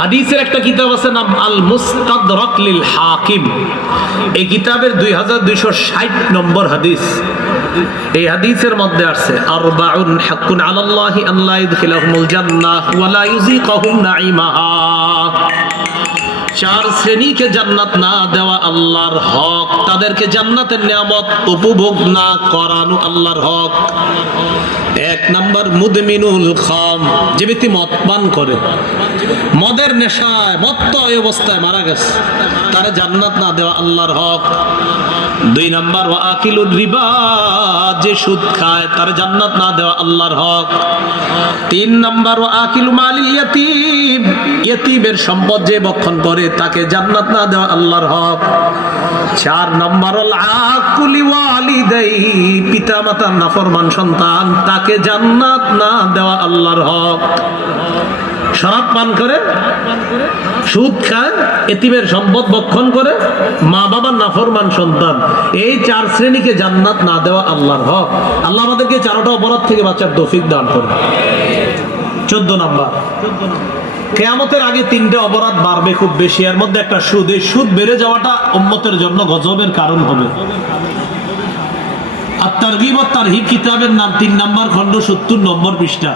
হাদিসের একটা কিতাব আছে নাম আল মুস্তাদরাক লিল হাকিম এই কিতাবের 2260 নম্বর হাদিস। এই হাদিসের মধ্যে আছে আরবাউন হাক্কুন আলাল্লাহি আল্লাহ ইদখিলাহুমুল জান্নাহ ওয়া লা ইউযিকাহুম নাঈমাহা। চার শ্রেণীকে জান্নাত না দেওয়া আল্লাহর হক, তাদেরকে জান্নাতের নিয়ামত উপভোগ না করানো আল্লাহর হক। এক নাম্বার মুদমিনুল খাম, যে ব্যক্তি মদ পান করে মদের নেশায়, মত্ত এই অবস্থায় মারা গেছে। তারে জান্নাত না দেওয়া আল্লাহর হক। দুই নাম্বার আকিলুর রিবা, যে সুদ খায়, তার জান্নাত না দেওয়া আল্লাহর হক। তিন নাম্বার আকিলু মালিল ইয়াতিম, ইয়তিমের সম্পদ যে বক্ষণ করে, তাকে জান্নাত না দেওয়া আল্লাহর হক। চার নম্বর আকুলি ওয়ালিদাই পিতা মাতার নাফরমান সন্তান, তাকে জান্নাত না দেওয়া আল্লাহর হক। শরাব পান করে, সুদ খায়, এতিমের সম্পদ বক্ষণ করে, মা বাবার নাফরমান সন্তান। এই চার শ্রেণীকে জান্নাত না দেওয়া আল্লাহর হক। আল্লাহ আমাদেরকে চারোটা অপরাধ থেকে বাঁচার তৌফিক দান করে চোদ্দ নাম্বার। কেয়ামতের আগে তিনটে অপরাধ বাড়বে খুব বেশি। এর মধ্যে একটা সুদ। এই সুদ বেড়ে যাওয়াটা উম্মতের জন্য গজবের কারণ হবে। আর তারহিব কিতাবের নাম তিন নম্বর খণ্ড সত্তর নম্বর পৃষ্ঠা।